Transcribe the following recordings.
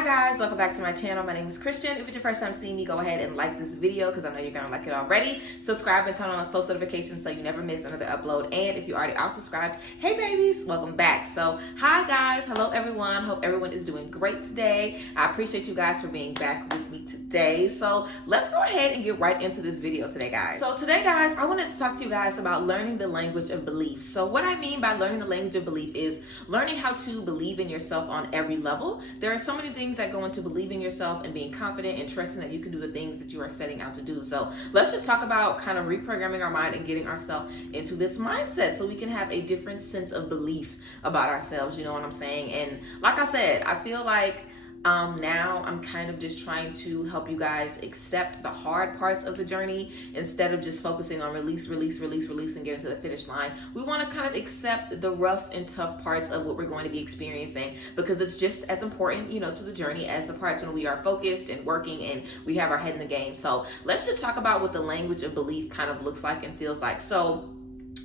Hi guys, welcome back to my channel. My name is Christian. If it's your first time seeing me, go ahead and like this video because I know you're gonna like it already. Subscribe and turn on those post notifications so you never miss another upload. And if you already are subscribed, hey babies, welcome back. So hi guys, hello everyone. Hope everyone is doing great today. I appreciate you guys for being back with me today. So let's go ahead and get right into this video today, guys. So today, guys, I wanted to talk to you guys about learning the language of belief. So what I mean by learning the language of belief is learning how to believe in yourself on every level. There are so many things that go into believing yourself and being confident and trusting that you can do the things that you are setting out to do. So let's just talk about kind of reprogramming our mind and getting ourselves into this mindset so we can have a different sense of belief about ourselves. You know what I'm saying? And like I said, I feel like now I'm kind of just trying to help you guys accept the hard parts of the journey instead of just focusing on release and getting to the finish line. We want to kind of accept the rough and tough parts of what we're going to be experiencing because it's just as important, you know, to the journey as the parts when we are focused and working and we have our head in the game. So let's just talk about what the language of belief kind of looks like and feels like. So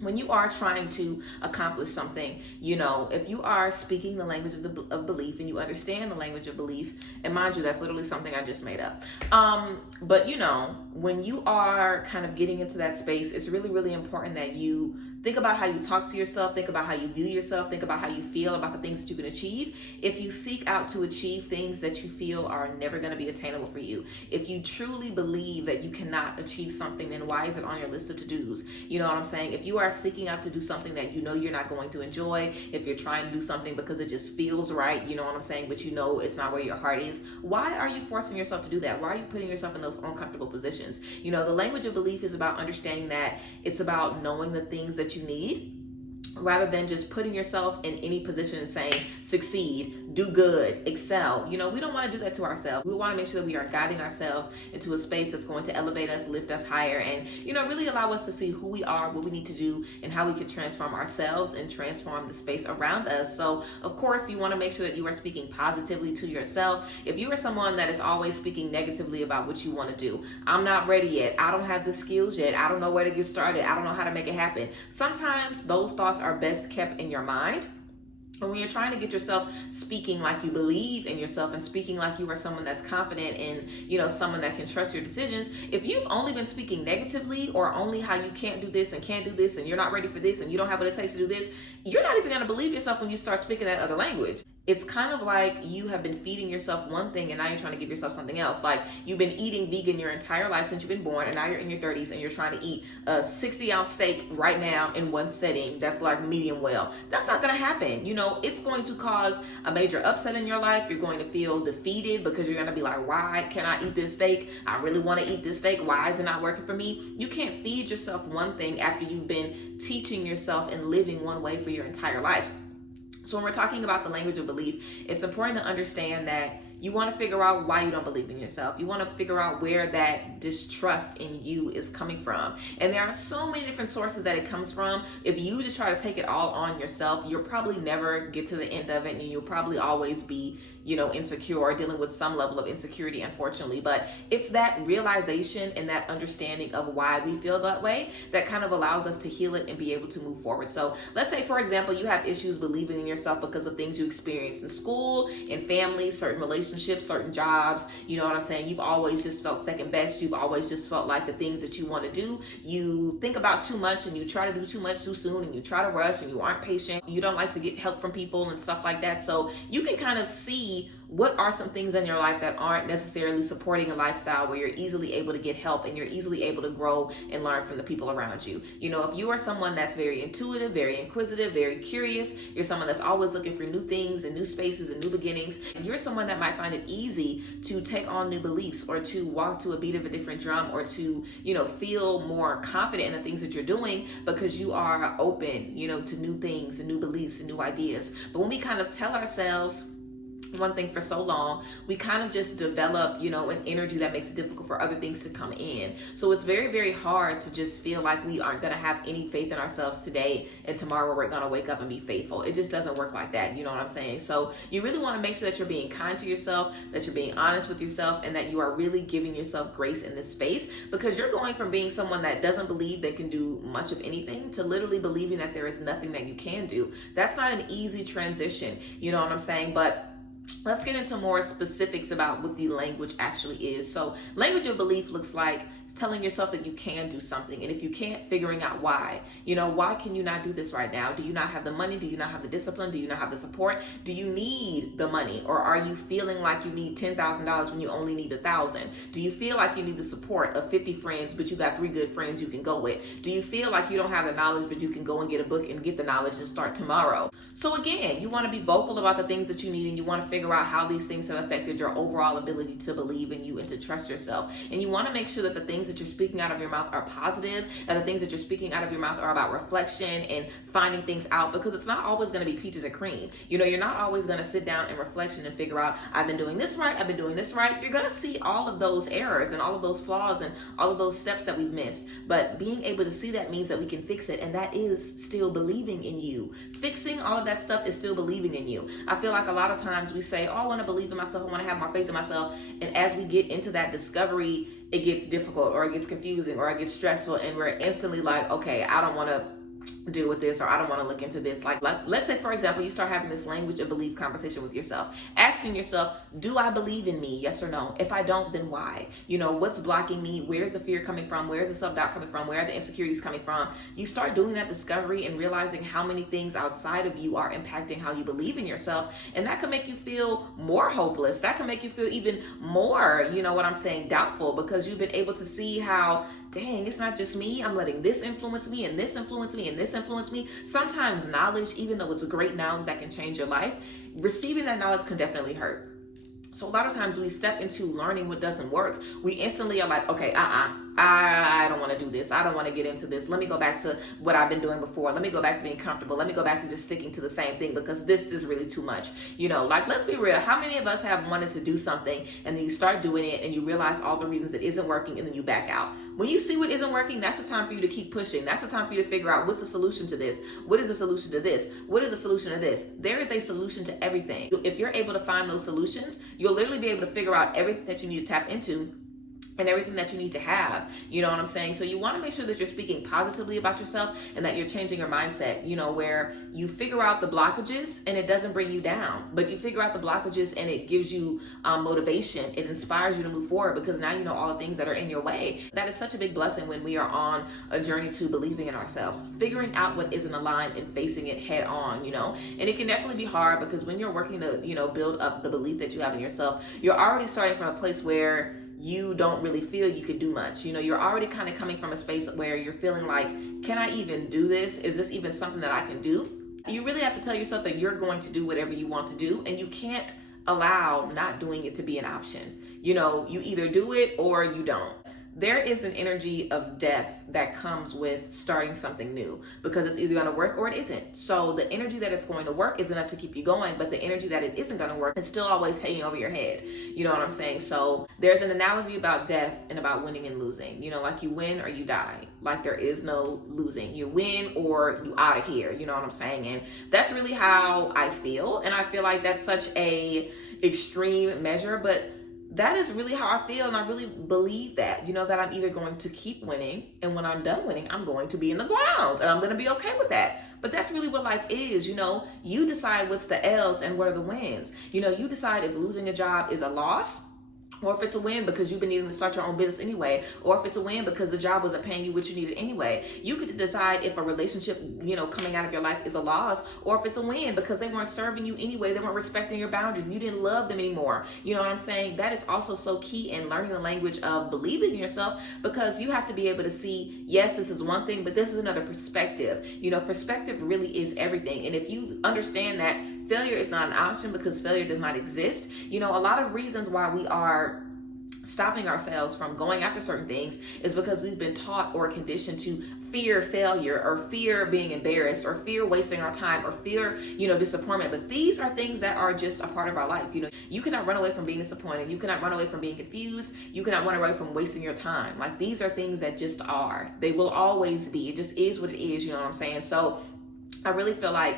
when you are trying to accomplish something, you know, if you are speaking the language of belief and you understand the language of belief, and mind you, that's literally something I just made up. But you know, when you are kind of getting into that space, it's really important that you think about how you talk to yourself, think about how you view yourself, think about how you feel about the things that you can achieve. If you seek out to achieve things that you feel are never going to be attainable for you, if you truly believe that you cannot achieve something, then why is it on your list of to-dos? You know what I'm saying? If you are seeking out to do something that you know you're not going to enjoy, if you're trying to do something because it just feels right, you know what I'm saying, but you know it's not where your heart is, why are you forcing yourself to do that? Why are you putting yourself in those uncomfortable positions? You know, the language of belief is about understanding that it's about knowing the things that you need rather than just putting yourself in any position and saying succeed, do good, excel. You know, we don't want to do that to ourselves. We want to make sure that we are guiding ourselves into a space that's going to elevate us, lift us higher, and, you know, really allow us to see who we are, what we need to do, and how we can transform ourselves and transform the space around us. So of course you want to make sure that you are speaking positively to yourself. If you are someone that is always speaking negatively about what you want to do, I'm not ready yet, I don't have the skills yet, I don't know where to get started, I don't know how to make it happen. Sometimes those thoughts are best kept in your mind. And when you're trying to get yourself speaking like you believe in yourself and speaking like you are someone that's confident and, you know, someone that can trust your decisions, if you've only been speaking negatively or only how you can't do this and can't do this and you're not ready for this and you don't have what it takes to do this, you're not even going to believe yourself when you start speaking that other language. It's kind of like you have been feeding yourself one thing and now you're trying to give yourself something else. Like you've been eating vegan your entire life since you've been born and now you're in your 30s and you're trying to eat a 60-ounce steak right now in one setting that's like medium well. That's not going to happen. You know, it's going to cause a major upset in your life. You're going to feel defeated because you're going to be like, why can't I eat this steak? I really want to eat this steak. Why is it not working for me? You can't feed yourself one thing after you've been teaching yourself and living one way for your entire life. So when we're talking about the language of belief, it's important to understand that you want to figure out why you don't believe in yourself. You want to figure out where that distrust in you is coming from. And there are so many different sources that it comes from. If you just try to take it all on yourself, you'll probably never get to the end of it and you'll probably always be, you know, insecure or dealing with some level of insecurity, unfortunately. But it's that realization and that understanding of why we feel that way that kind of allows us to heal it and be able to move forward. So let's say, for example, you have issues believing in yourself because of things you experienced in school, in family, certain relationships, certain jobs. You know what I'm saying? You've always just felt second best. You've always just felt like the things that you want to do, you think about too much and you try to do too much too soon and you try to rush and you aren't patient. You don't like to get help from people and stuff like that. So you can kind of see what are some things in your life that aren't necessarily supporting a lifestyle where you're easily able to get help and you're easily able to grow and learn from the people around you. You know, if you are someone that's very intuitive, very inquisitive, very curious, you're someone that's always looking for new things and new spaces and new beginnings, and you're someone that might find it easy to take on new beliefs or to walk to a beat of a different drum or to, you know, feel more confident in the things that you're doing because you are open, you know, to new things and new beliefs and new ideas. But when we kind of tell ourselves one thing for so long, we kind of just develop, you know, an energy that makes it difficult for other things to come in. So it's very hard to just feel like we aren't going to have any faith in ourselves today and tomorrow we're going to wake up and be faithful. It just doesn't work like that. You know what I'm saying? So you really want to make sure that you're being kind to yourself, that you're being honest with yourself, and that you are really giving yourself grace in this space, because you're going from being someone that doesn't believe they can do much of anything to literally believing that there is nothing that you can do. That's not an easy transition. You know what I'm saying? But let's get into more specifics about what the language actually is. So language of belief looks like telling yourself that you can do something, and if you can't, figuring out why. Why can you not do this right now? Do you not have the money? Do you not have the discipline? Do you not have the support? Do you need the money, or are you feeling like you need $10,000 when you only need $1,000? Do you feel like you need the support of 50 friends but you got 3 good friends you can go with? Do you feel like you don't have the knowledge but you can go and get a book and get the knowledge and start tomorrow? So again, you want to be vocal about the things that you need, and you want to figure out how these things have affected your overall ability to believe in you and to trust yourself. And you want to make sure that the things that you're speaking out of your mouth are positive, and the things that you're speaking out of your mouth are about reflection and finding things out, because it's not always going to be peaches and cream. You're not always going to sit down in reflection and figure out, I've been doing this right, I've been doing this right. You're going to see all of those errors and all of those flaws and all of those steps that we've missed. But being able to see that means that we can fix it, and that is still believing in you. Fixing all of that stuff is still believing in you. I feel like a lot of times we say, oh, I want to believe in myself, I want to have more faith in myself, and as we get into that discovery, it gets difficult, or it gets confusing, or it gets stressful, and we're instantly like, okay, I don't want to deal with this, or I don't want to look into this. Like let's say, for example, you start having this language of belief conversation with yourself, asking yourself, do I believe in me? Yes or no? If I don't, then why? What's blocking me? Where's the fear coming from? Where's the self-doubt coming from? Where are the insecurities coming from? You start doing that discovery and realizing how many things outside of you are impacting how you believe in yourself, and that can make you feel more hopeless. That can make you feel even more, doubtful, because you've been able to see how, dang, it's not just me. I'm letting this influence me, and this influence me, and this influence me. Sometimes knowledge, even though it's great knowledge that can change your life, receiving that knowledge can definitely hurt. So a lot of times we step into learning what doesn't work. We instantly are like, okay, I don't want to do this. I don't want to get into this. Let me go back to what I've been doing before. Let me go back to being comfortable. Let me go back to just sticking to the same thing, because this is really too much. Let's be real. How many of us have wanted to do something, and then you start doing it and you realize all the reasons it isn't working, and then you back out? When you see what isn't working, that's the time for you to keep pushing. That's the time for you to figure out, what's the solution to this? What is the solution to this? What is the solution to this? There is a solution to everything. If you're able to find those solutions, you'll literally be able to figure out everything that you need to tap into and everything that you need to have. You know what I'm saying? So you want to make sure that you're speaking positively about yourself, and that you're changing your mindset, where you figure out the blockages and it doesn't bring you down, but you figure out the blockages and it gives you motivation. It inspires you to move forward, because now you know all the things that are in your way. That is such a big blessing when we are on a journey to believing in ourselves, figuring out what isn't aligned and facing it head on, and it can definitely be hard, because when you're working to, build up the belief that you have in yourself, you're already starting from a place where you don't really feel you can do much. You're already kind of coming from a space where you're feeling like, can I even do this? Is this even something that I can do? You really have to tell yourself that you're going to do whatever you want to do, and you can't allow not doing it to be an option. You either do it or you don't. There is an energy of death that comes with starting something new, because it's either going to work or it isn't. So the energy that it's going to work is enough to keep you going, but the energy that it isn't going to work is still always hanging over your head. You know what I'm saying? So there's an analogy about death and about winning and losing. Like you win or you die. Like there is no losing. You win or you out of here. You know what I'm saying? And that's really how I feel. And I feel like that's such a extreme measure, but that is really how I feel, and I really believe that, that I'm either going to keep winning, and when I'm done winning, I'm going to be in the ground, and I'm going to be okay with that. But that's really what life is, You decide what's the L's and what are the wins. You decide if losing a job is a loss, or if it's a win because you've been needing to start your own business anyway, or if it's a win because the job wasn't paying you what you needed anyway. You get to decide if a relationship, coming out of your life is a loss, or if it's a win because they weren't serving you anyway, they weren't respecting your boundaries, and you didn't love them anymore. You know what I'm saying? That is also so key in learning the language of believing in yourself, because you have to be able to see, yes, this is one thing, but this is another perspective. Perspective really is everything. And if you understand that failure is not an option, because failure does not exist. A lot of reasons why we are stopping ourselves from going after certain things is because we've been taught or conditioned to fear failure, or fear being embarrassed, or fear wasting our time, or fear, disappointment. But these are things that are just a part of our life. You cannot run away from being disappointed. You cannot run away from being confused. You cannot run away from wasting your time. Like, these are things that just are. They will always be. It just is what it is. You know what I'm saying? So I really feel like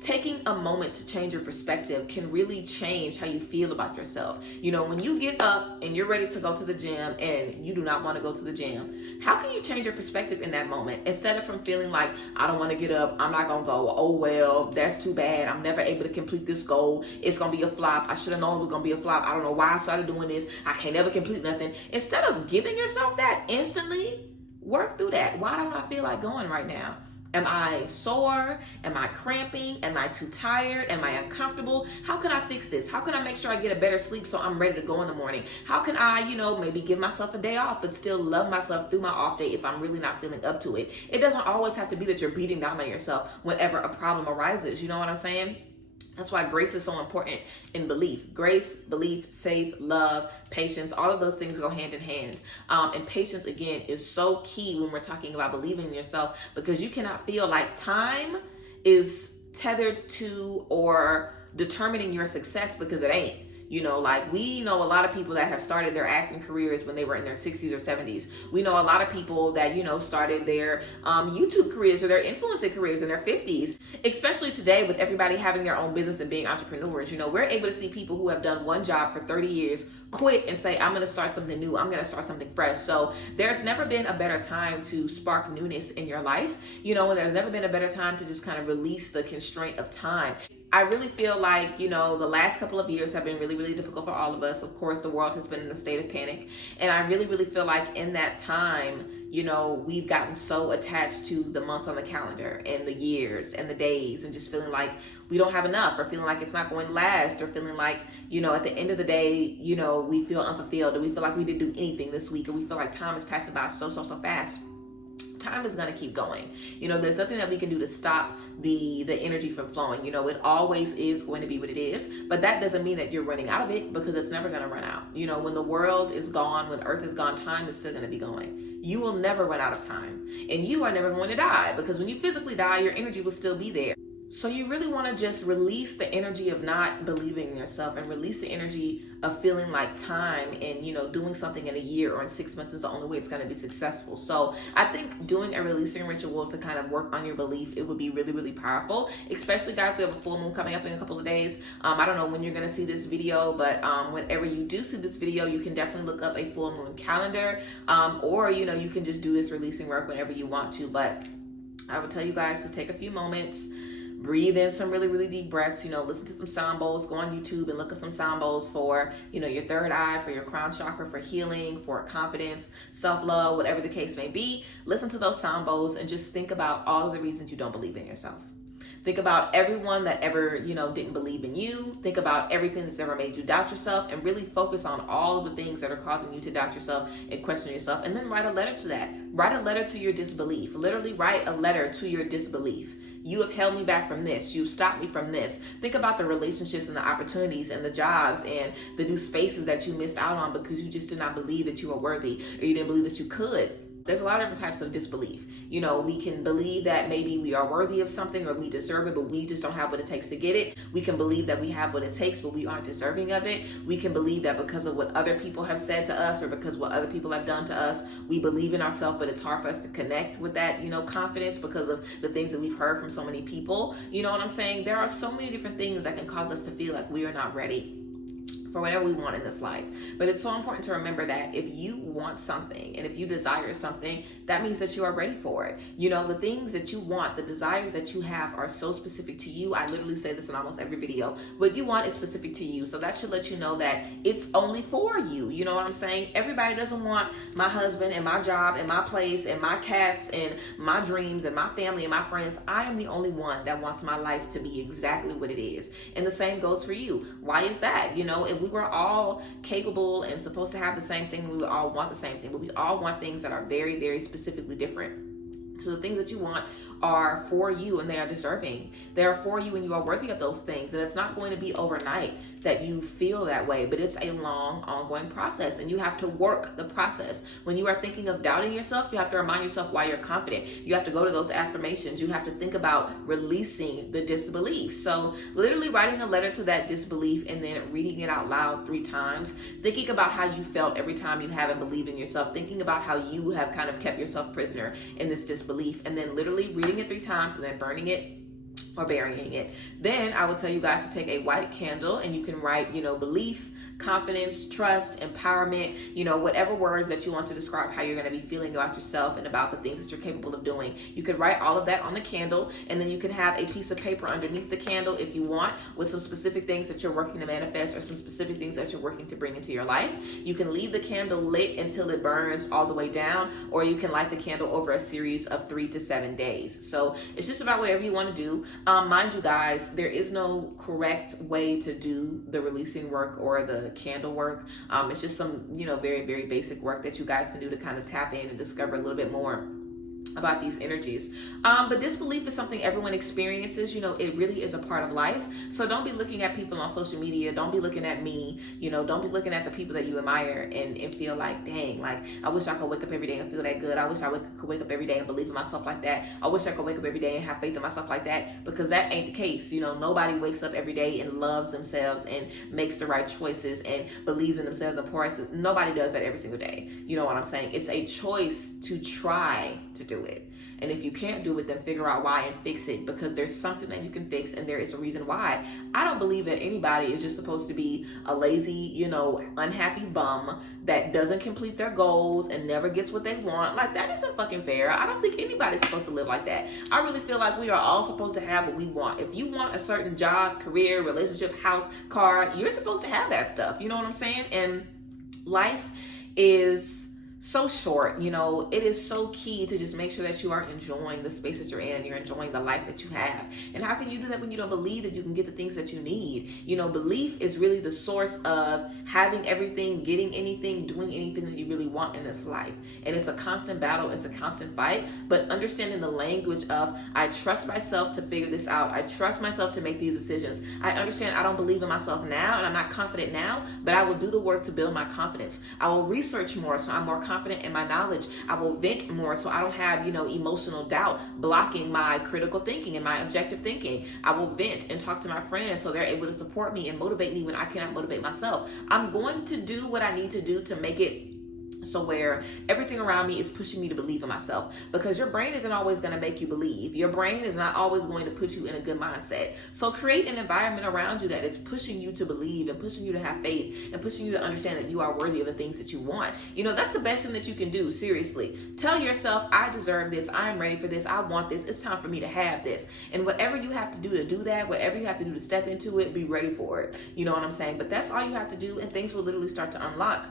taking a moment to change your perspective can really change how you feel about yourself. You know, when you get up and you're ready to go to the gym and you do not want to go to the gym, how can you change your perspective in that moment? Instead of from feeling like, I don't want to get up, I'm not going to go, oh well, that's too bad, I'm never able to complete this goal, it's going to be a flop, I should have known it was going to be a flop, I don't know why I started doing this, I can't never complete nothing. Instead of giving yourself that instantly, work through that. Why don't I feel like going right now? Am I sore? Am I cramping? Am I too tired? Am I uncomfortable? How can I fix this? How can I make sure I get a better sleep so I'm ready to go in the morning? How can I, maybe give myself a day off but still love myself through my off day if I'm really not feeling up to it? It doesn't always have to be that you're beating down on yourself whenever a problem arises. You know what I'm saying? That's why grace is so important in belief. Grace, belief, faith, love, patience, all of those things go hand in hand. And patience, again, is so key when we're talking about believing in yourself, because you cannot feel like time is tethered to or determining your success, because it ain't. We know a lot of people that have started their acting careers when they were in their 60s or 70s. We know a lot of people that, started their YouTube careers or their influencer careers in their 50s. Especially today with everybody having their own business and being entrepreneurs. We're able to see people who have done one job for 30 years quit and say, I'm going to start something new. I'm going to start something fresh. So there's never been a better time to spark newness in your life. And there's never been a better time to just kind of release the constraint of time. I really feel like, the last couple of years have been really, really difficult for all of us. Of course, the world has been in a state of panic. And I really, really feel like in that time, we've gotten so attached to the months on the calendar and the years and the days, and just feeling like we don't have enough, or feeling like it's not going to last, or feeling like, at the end of the day, we feel unfulfilled, or we feel like we didn't do anything this week, or we feel like time is passing by so fast. Time is going to keep going. There's nothing that we can do to stop the energy from flowing. It always is going to be what it is, but that doesn't mean that you're running out of it, because it's never going to run out. When the world is gone, when earth is gone, time is still going to be going. You will never run out of time, and you are never going to die, because when you physically die, your energy will still be there. So you really want to just release the energy of not believing in yourself, and release the energy of feeling like time and, doing something in a year or in 6 months is the only way it's going to be successful. So I think doing a releasing ritual to kind of work on your belief, it would be really, really powerful, especially guys who have a full moon coming up in a couple of days. I don't know when you're going to see this video, but whenever you do see this video, you can definitely look up a full moon calendar, or, you can just do this releasing work whenever you want to. But I would tell you guys to take a few moments, breathe in some really, really deep breaths, listen to some sound bowls, go on YouTube and look up some sound bowls for, your third eye, for your crown chakra, for healing, for confidence, self-love, whatever the case may be. Listen to those sound bowls and just think about all of the reasons you don't believe in yourself. Think about everyone that ever, didn't believe in you. Think about everything that's ever made you doubt yourself, and really focus on all of the things that are causing you to doubt yourself and question yourself. And then write a letter to that. Write a letter to your disbelief. Literally write a letter to your disbelief. You have held me back from this. You've stopped me from this. Think about the relationships and the opportunities and the jobs and the new spaces that you missed out on because you just did not believe that you were worthy, or you didn't believe that you could. There's a lot of different types of disbelief. We can believe that maybe we are worthy of something, or we deserve it, but we just don't have what it takes to get it. We can believe that we have what it takes, but we aren't deserving of it. We can believe that because of what other people have said to us, or because what other people have done to us, we believe in ourselves, but it's hard for us to connect with that, confidence, because of the things that we've heard from so many people. You know what I'm saying? There are so many different things that can cause us to feel like we are not ready for whatever we want in this life. But it's so important to remember that if you want something and if you desire something, that means that you are ready for it. The things that you want, the desires that you have are so specific to you. I literally say this in almost every video. What you want is specific to you. So that should let you know that it's only for you. You know what I'm saying? Everybody doesn't want my husband and my job and my place and my cats and my dreams and my family and my friends. I am the only one that wants my life to be exactly what it is. And the same goes for you. Why is that? If we were all capable and supposed to have the same thing, we would all want the same thing, but we all want things that are very, very specifically different. So the things that you want are for you, and they are deserving. They are for you, and you are worthy of those things. And it's not going to be overnight that you feel that way, but it's a long, ongoing process, and you have to work the process. When you are thinking of doubting yourself, you have to remind yourself why you're confident. You have to go to those affirmations. You have to think about releasing the disbelief. So literally writing a letter to that disbelief and then reading it out loud 3 times, thinking about how you felt every time you haven't believed in yourself, thinking about how you have kind of kept yourself prisoner in this disbelief, and then literally reading it 3 times and then burning it or burying it. Then I would tell you guys to take a white candle and you can write, belief, confidence, trust, empowerment, whatever words that you want to describe how you're going to be feeling about yourself and about the things that you're capable of doing. You could write all of that on the candle, and then you can have a piece of paper underneath the candle if you want, with some specific things that you're working to manifest or some specific things that you're working to bring into your life. You can leave the candle lit until it burns all the way down, or you can light the candle over a series of 3 to 7 days. So it's just about whatever you want to do. Mind you guys, there is no correct way to do the releasing work or the candle work. It's just some, very, very basic work that you guys can do to kind of tap in and discover a little bit more about these energies. But disbelief is something everyone experiences. It really is a part of life. So don't be looking at people on social media. Don't be looking at me. Don't be looking at the people that you admire and feel like, dang, like, I wish I could wake up every day and feel that good. I wish I could wake up every day and believe in myself like that. I wish I could wake up every day and have faith in myself like that, because that ain't the case. Nobody wakes up every day and loves themselves and makes the right choices and believes in themselves and pours. Nobody does that every single day. You know what I'm saying? It's a choice to try to do it. And if you can't do it, then figure out why and fix it, because there's something that you can fix and there is a reason why. I don't believe that anybody is just supposed to be a lazy, unhappy bum that doesn't complete their goals and never gets what they want. Like, that isn't fucking fair. I don't think anybody's supposed to live like that. I really feel like we are all supposed to have what we want. If you want a certain job, career, relationship, house, car, you're supposed to have that stuff. You know what I'm saying? And life is so short. It is so key to just make sure that you are enjoying the space that you're in and you're enjoying the life that you have. And how can you do that when you don't believe that you can get the things that you need? Belief is really the source of having everything, getting anything, doing anything that you really want in this life. And it's a constant battle. It's a constant fight. But understanding the language of, I trust myself to figure this out. I trust myself to make these decisions. I understand I don't believe in myself now and I'm not confident now, but I will do the work to build my confidence. I will research more so I'm more confident in my knowledge. I will vent more so I don't have, emotional doubt blocking my critical thinking and my objective thinking. I will vent and talk to my friends so they're able to support me and motivate me when I cannot motivate myself. I'm going to do what I need to do to make it so where everything around me is pushing me to believe in myself, because your brain isn't always going to make you believe. Your brain is not always going to put you in a good mindset. So create an environment around you that is pushing you to believe and pushing you to have faith and pushing you to understand that you are worthy of the things that you want. That's the best thing that you can do. Seriously, tell yourself, I deserve this. I am ready for this. I want this. It's time for me to have this. And whatever you have to do that, whatever you have to do to step into it, be ready for it. You know what I'm saying? But that's all you have to do, and things will literally start to unlock.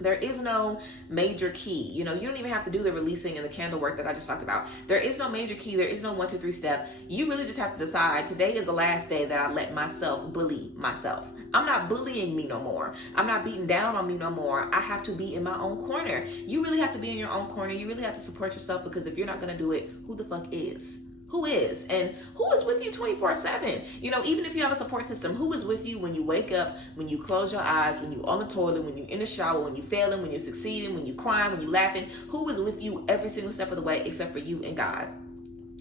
There is no major key. You don't even have to do the releasing and the candle work that I just talked about. There is no major key. There is no 1, 2, 3 step. You really just have to decide, today is the last day that I let myself bully myself. I'm not bullying me no more. I'm not beating down on me no more. I have to be in my own corner. You really have to be in your own corner. You really have to support yourself, because if you're not going to do it, who the fuck is? Who is? And who is with you 24/7? Even if you have a support system, who is with you when you wake up, when you close your eyes, when you're on the toilet, when you're in the shower, when you're failing, when you're succeeding, when you're crying, when you're laughing? Who is with you every single step of the way except for you and God?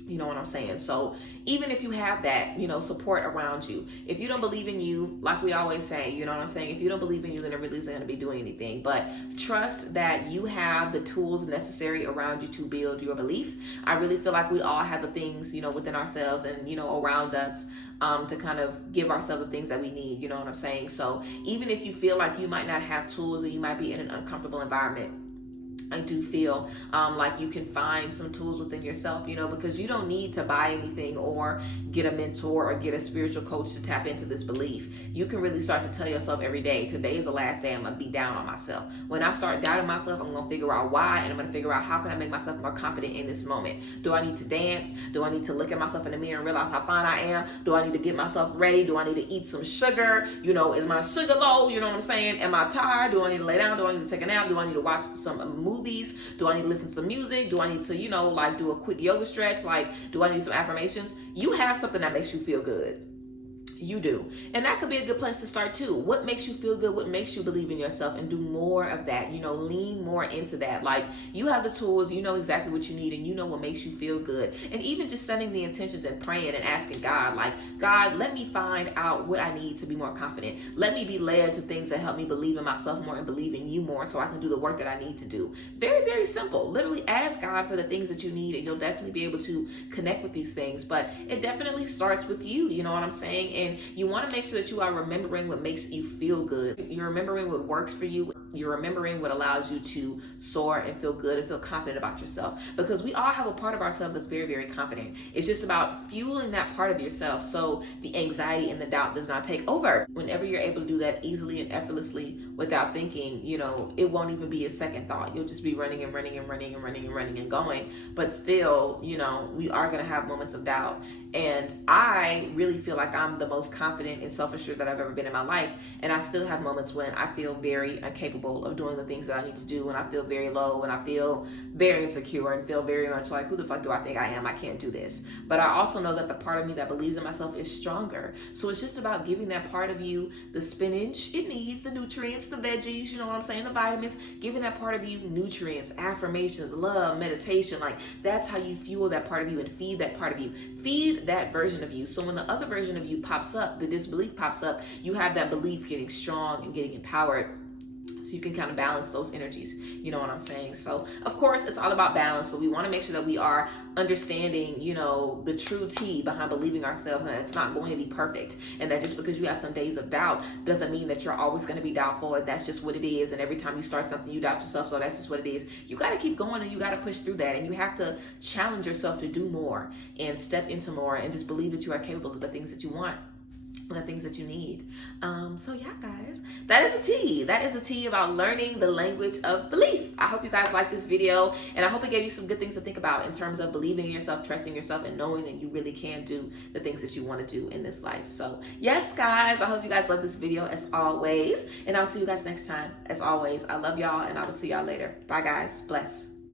You know what I'm saying? So even if you have that, support around you, if you don't believe in you, like we always say, you know what I'm saying? If you don't believe in you, then it really isn't going to be doing anything. But trust that you have the tools necessary around you to build your belief. I really feel like we all have the things, within ourselves and, around us to kind of give ourselves the things that we need. You know what I'm saying? So even if you feel like you might not have tools or you might be in an uncomfortable environment, I do feel like you can find some tools within yourself, because you don't need to buy anything or get a mentor or get a spiritual coach to tap into this belief. You can really start to tell yourself every day, today is the last day I'm going to be down on myself. When I start doubting myself, I'm going to figure out why, and I'm going to figure out how can I make myself more confident in this moment. Do I need to dance? Do I need to look at myself in the mirror and realize how fine I am? Do I need to get myself ready? Do I need to eat some sugar? Is my sugar low? You know what I'm saying? Am I tired? Do I need to lay down? Do I need to take a nap? Do I need to watch some movies? Do I need to listen to some music? Do I need to, do a quick yoga stretch? Do I need some affirmations? You have something that makes you feel good. You do. And that could be a good place to start too. What makes you feel good? What makes you believe in yourself? And do more of that. Lean more into that. Like, you have the tools, you know exactly what you need, and you know what makes you feel good. And even just setting the intentions and praying and asking God, like, God, let me find out what I need to be more confident. Let me be led to things that help me believe in myself more and believe in you more so I can do the work that I need to do. Very, very simple. Literally ask God for the things that you need, and you'll definitely be able to connect with these things. But it definitely starts with you. You know what I'm saying? And you want to make sure that you are remembering what makes you feel good. You're remembering what works for you. You're remembering what allows you to soar and feel good and feel confident about yourself. Because we all have a part of ourselves that's very, very confident. It's just about fueling that part of yourself so the anxiety and the doubt does not take over. Whenever you're able to do that easily and effortlessly without thinking, it won't even be a second thought. You'll just be running and running and running and running and running and going. But still, we are going to have moments of doubt. And I really feel like I'm the most confident and self-assured that I've ever been in my life. And I still have moments when I feel very incapable of doing the things that I need to do, and I feel very low, and I feel very insecure and feel very much like, who the fuck do I think I am? I can't do this. But I also know that the part of me that believes in myself is stronger. So it's just about giving that part of you the spinach it needs, the nutrients, the veggies, the vitamins, giving that part of you nutrients, affirmations, love, meditation. Like, that's how you fuel that part of you and feed that part of you. Feed that version of you. So when the other version of you pops up, the disbelief pops up, you have that belief getting strong and getting empowered. So you can kind of balance those energies. You know what I'm saying? So of course it's all about balance, but we want to make sure that we are understanding, the true tea behind believing ourselves, and it's not going to be perfect. And that just because you have some days of doubt doesn't mean that you're always going to be doubtful. That's just what it is. And every time you start something, you doubt yourself. So that's just what it is. You got to keep going, and you got to push through that. And you have to challenge yourself to do more and step into more and just believe that you are capable of the things that you want, the things that you need. So yeah, guys, that is a tea. That is a tea about learning the language of belief. I hope you guys like this video, and I hope it gave you some good things to think about in terms of believing in yourself, trusting yourself, and knowing that you really can do the things that you want to do in this life. So yes, guys, I hope you guys love this video as always, and I'll see you guys next time. As always, I love y'all, and I will see y'all later. Bye, guys. Bless.